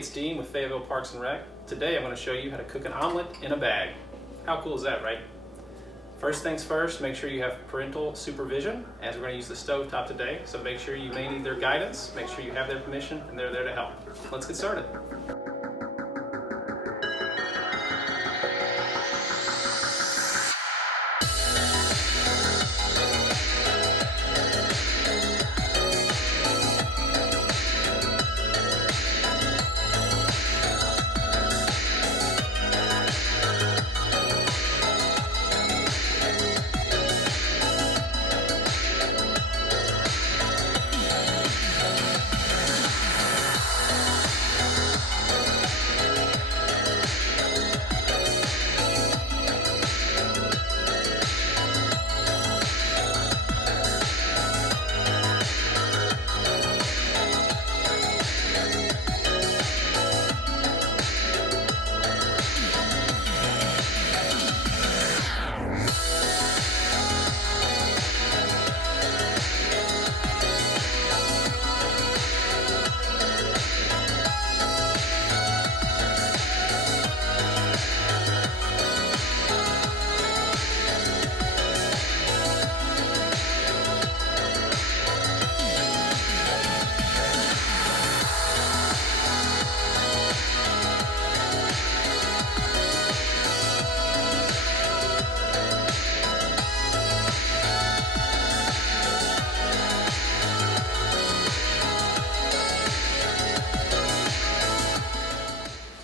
it's Dean with Fayetteville Parks and Rec. Today I'm going to show you how to cook an omelet in a bag. How cool is that, right? First things first, make sure you have parental supervision, as we're going to use the stovetop today. So make sure you may need their guidance, make sure you have their permission, and they're there to help. Let's get started.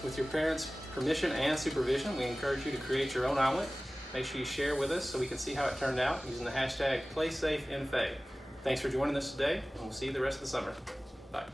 With your parents' permission and supervision, we encourage you to create your own omelet. Make sure you share with us so we can see how it turned out using the hashtag PlaySafeInFay. Thanks for joining us today, and we'll see you the rest of the summer. Bye.